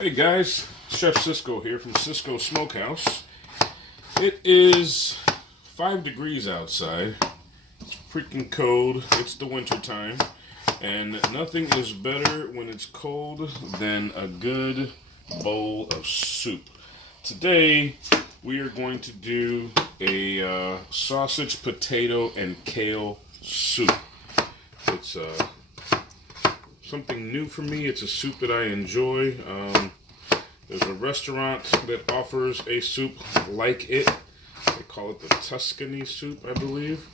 Hey guys, Chef Cisco here from CISCO'S Smokehouse. It is 5 degrees outside. It's freaking cold. It's the winter time. And nothing is better when it's cold than a good bowl of soup. Today, we are going to do a sausage, potato, and kale soup. It's something new for me. It's a soup that I enjoy. There's a restaurant that offers a soup like it. They call it the Tuscany soup, I believe.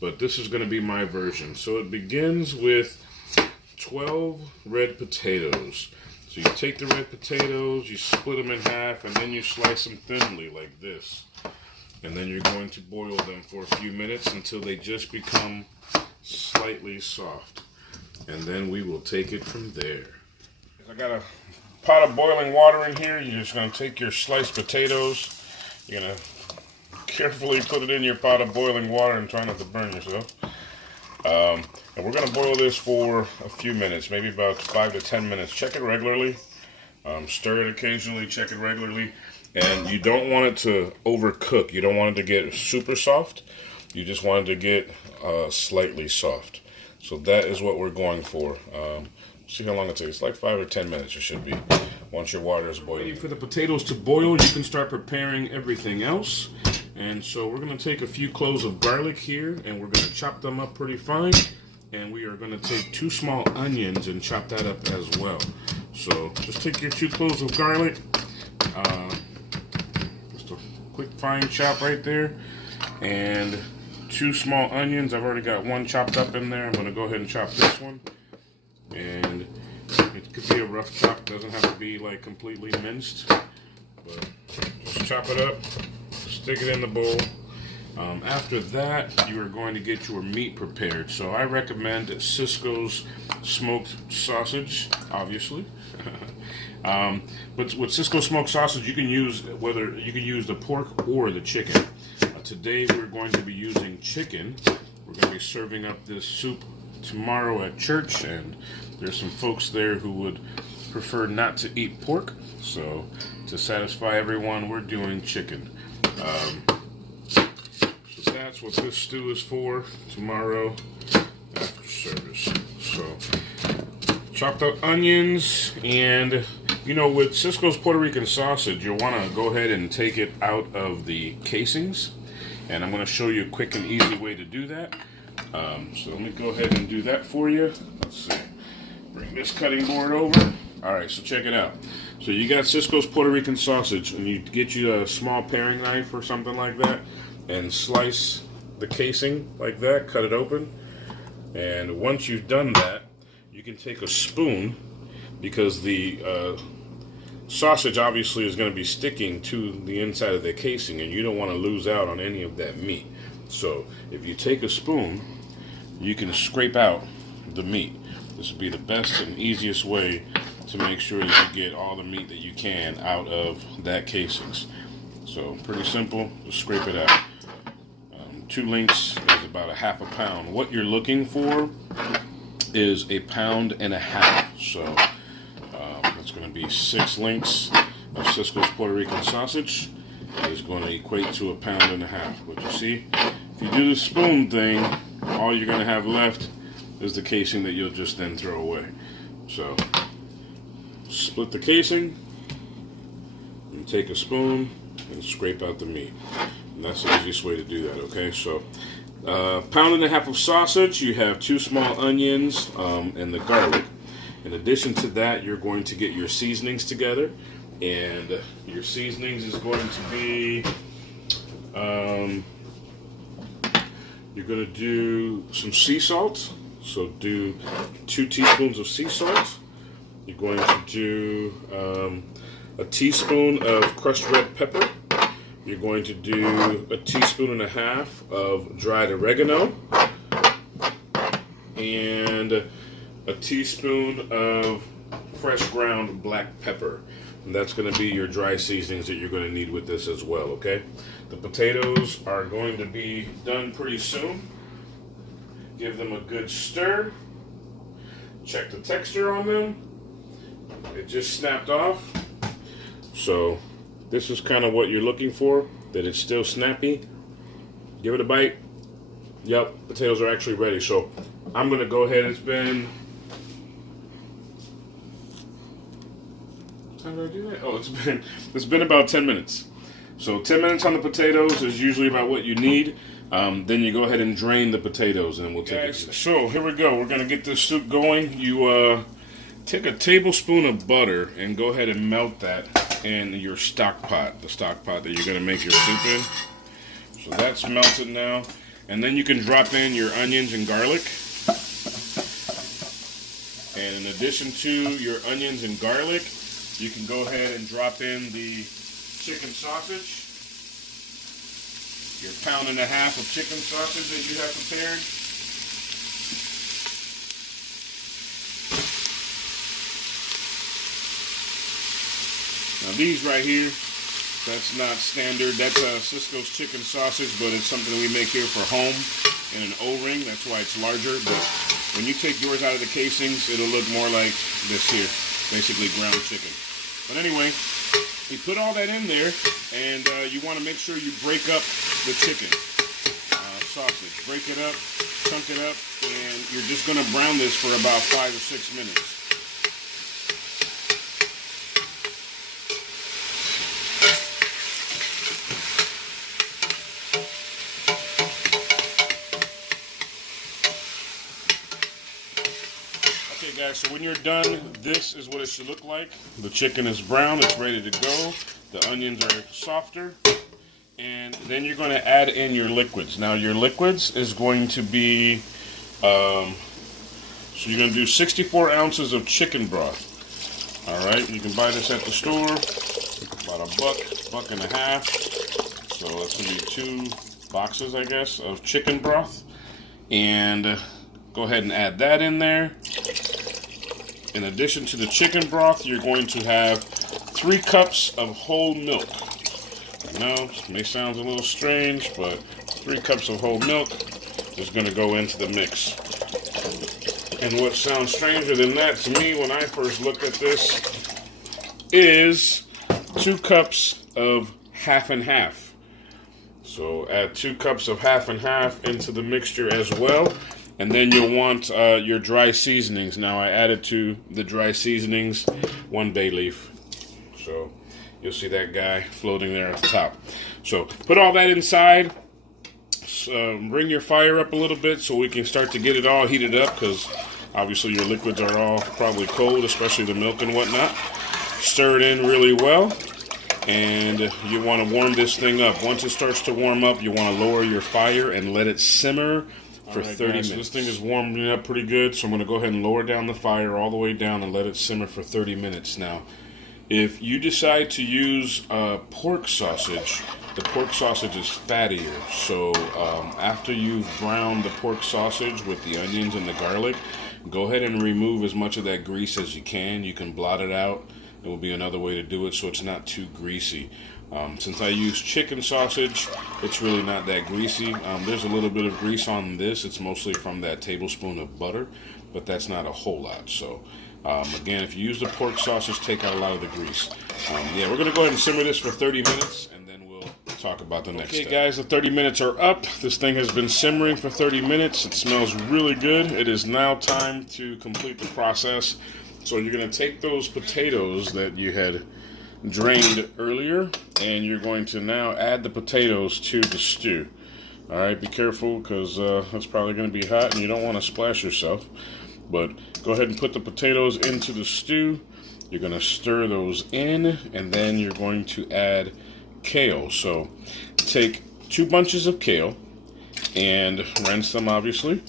But this is going to be my version. So it begins with 12 red potatoes. So you take the red potatoes, you split them in half, and then you slice them thinly like this. And then you're going to boil them for a few minutes until they just become slightly soft. And then we will take it from there. I got a pot of boiling water in here. You're just going to take your sliced potatoes. You're going to carefully put it in your pot of boiling water and try not to burn yourself. And we're going to boil this for a few minutes, maybe about 5 to 10 minutes. Check it regularly. Stir it occasionally. Check it regularly. And you don't want it to overcook. You don't want it to get super soft. You just want it to get slightly soft. So that is what we're going for. See how long it takes. Like 5 or 10 minutes it should be once your water is boiling. Waiting for the potatoes to boil, you can start preparing everything else. And so we're going to take a few cloves of garlic here and we're going to chop them up pretty fine. And we are going to take 2 small onions and chop that up as well. So just take your 2 cloves of garlic. Just a quick fine chop right there. And 2 small onions. I've already got 1 chopped up in there. I'm going to go ahead and chop this one. And it could be a rough chop. It doesn't have to be like completely minced. But just chop it up. Stick it in the bowl. After that, you are going to get your meat prepared. So I recommend CISCO'S smoked sausage, obviously. But with CISCO smoked sausage, you can use the pork or the chicken. Today we're going to be using chicken. We're going to be serving up this soup tomorrow at church, and there's some folks there who would prefer not to eat pork. So to satisfy everyone, we're doing chicken. So that's what this stew is for tomorrow after service. So chopped up onions, and you know, with CISCO'S Puerto Rican sausage, you'll want to go ahead and take it out of the casings. And I'm going to show you a quick and easy way to do that. So let me go ahead and do that for you. Let's see. Bring this cutting board over. Alright, so check it out. So you got CISCO'S Puerto Rican sausage, and you get you a small paring knife or something like that, and slice the casing like that, cut it open. And once you've done that, you can take a spoon, because the sausage obviously is going to be sticking to the inside of the casing, and you don't want to lose out on any of that meat. So if you take a spoon, you can scrape out the meat. This would be the best and easiest way to make sure that you get all the meat that you can out of that casings. So pretty simple, just scrape it out. 2 links is about 1/2 pound. What you're looking for is 1.5 pounds. So it's going to be 6 links of CISCO'S Puerto Rican sausage. Is going to equate to 1.5 pounds. But you see, if you do the spoon thing, all you're going to have left is the casing that you'll just then throw away. So split the casing and take a spoon and scrape out the meat. And that's the easiest way to do that, okay? So 1.5 pounds of sausage, you have 2 small onions and the garlic. In addition to that, you're going to get your seasonings together. And your seasonings is going to be, you're going to do some sea salt. So do 2 teaspoons of sea salt. You're going to do a teaspoon of crushed red pepper. You're going to do 1.5 teaspoons of dried oregano. And a teaspoon of fresh ground black pepper. And that's going to be your dry seasonings that you're going to need with this as well, okay? The potatoes are going to be done pretty soon. Give them a good stir. Check the texture on them. It just snapped off. So this is kind of what you're looking for, that it's still snappy. Give it a bite. Yep, potatoes are actually ready. So I'm gonna go ahead. It's been, how did I do that? Oh, it's been about 10 minutes. So 10 minutes on the potatoes is usually about what you need. Then you go ahead and drain the potatoes, and we'll take it. So here we go. We're gonna get this soup going. You take a tablespoon of butter and go ahead and melt that in your stock pot, the stock pot that you're gonna make your soup in. So that's melted now, and then you can drop in your onions and garlic. And in addition to your onions and garlic, you can go ahead and drop in the chicken sausage, your pound and a half of chicken sausage that you have prepared. Now these right here, that's not standard. That's a CISCO'S chicken sausage, but it's something we make here for home in an O-ring. That's why it's larger. But when you take yours out of the casings, it'll look more like this here, basically ground chicken. But anyway, you put all that in there, and you want to make sure you break up the chicken sausage. Break it up, chunk it up, and you're just going to brown this for about 5 or 6 minutes. Okay guys, so when you're done, this is what it should look like. The chicken is brown, it's ready to go. The onions are softer. And then you're going to add in your liquids. Now your liquids is going to be, so you're going to do 64 ounces of chicken broth. Alright, you can buy this at the store, about $1, $1.50. So that's going to be 2 boxes, I guess, of chicken broth. And go ahead and add that in there. In addition to the chicken broth, you're going to have 3 cups of whole milk. I know, it may sound a little strange, but 3 cups of whole milk is going to go into the mix. And what sounds stranger than that to me when I first looked at this is 2 cups of half and half. So add 2 cups of half and half into the mixture as well. And then you'll want your dry seasonings. Now I added to the dry seasonings 1 bay leaf. So you'll see that guy floating there at the top. So put all that inside. Bring your fire up a little bit so we can start to get it all heated up, because obviously your liquids are all probably cold, especially the milk and whatnot. Stir it in really well, and you want to warm this thing up. Once it starts to warm up, you want to lower your fire and let it simmer for 30 minutes. So this thing is warming up pretty good, so I'm going to go ahead and lower down the fire all the way down and let it simmer for 30 minutes. Now, if you decide to use pork sausage, the pork sausage is fattier. So after you've browned the pork sausage with the onions and the garlic, go ahead and remove as much of that grease as you can. You can blot it out. It will be another way to do it so it's not too greasy. Since I use chicken sausage, it's really not that greasy. There's a little bit of grease on this. It's mostly from that tablespoon of butter, but that's not a whole lot. So again, if you use the pork sausage, take out a lot of the grease. Yeah, we're going to go ahead and simmer this for 30 minutes, and then we'll talk about the next step. Okay guys, the 30 minutes are up. This thing has been simmering for 30 minutes. It smells really good. It is now time to complete the process. So you're going to take those potatoes that you had drained earlier, and you're going to now add the potatoes to the stew. Alright, be careful, because it's probably going to be hot and you don't want to splash yourself. But go ahead and put the potatoes into the stew. You're going to stir those in, and then you're going to add kale. So take 2 bunches of kale and rinse them, obviously,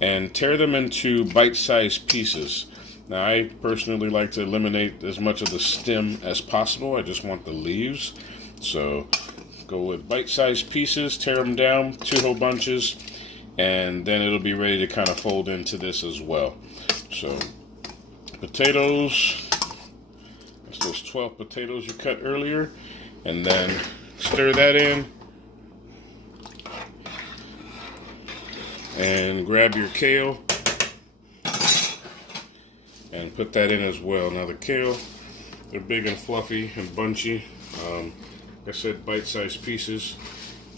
and tear them into bite-sized pieces. Now, I personally like to eliminate as much of the stem as possible. I just want the leaves. So go with bite-sized pieces, tear them down, 2 whole bunches, and then it'll be ready to kind of fold into this as well. So potatoes, that's those 12 potatoes you cut earlier, and then stir that in, and grab your kale and put that in as well. Now the kale, They're big and fluffy and bunchy. Like I said, bite-sized pieces.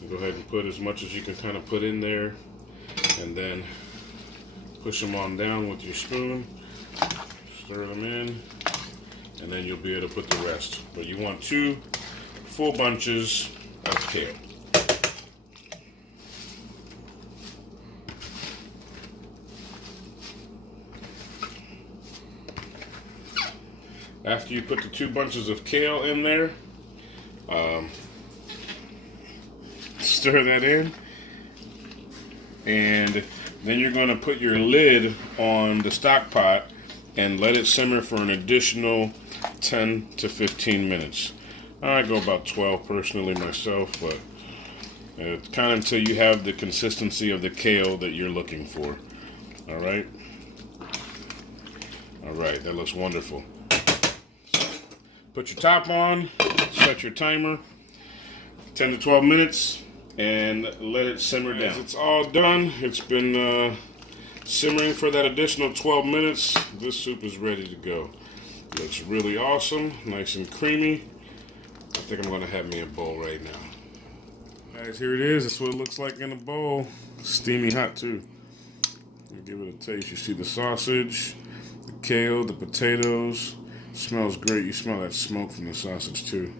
You go ahead and put as much as you can kind of put in there, and then push them on down with your spoon. Stir them in, and then you'll be able to put the rest. But you want 2 full bunches of kale. After you put the 2 bunches of kale in there, stir that in, and then you're going to put your lid on the stock pot and let it simmer for an additional 10 to 15 minutes. I go about 12 personally myself, but it's kind of until you have the consistency of the kale that you're looking for. Alright? Alright, that looks wonderful. Put your top on, set your timer, 10 to 12 minutes, and let it simmer down. As it's all done, it's been simmering for that additional 12 minutes. This soup is ready to go. Looks really awesome, nice and creamy. I think I'm gonna have me a bowl right now. Guys, here it is. That's what it looks like in a bowl. Steamy hot too. Let me give it a taste. You see the sausage, the kale, the potatoes. Smells great. You smell that smoke from the sausage too.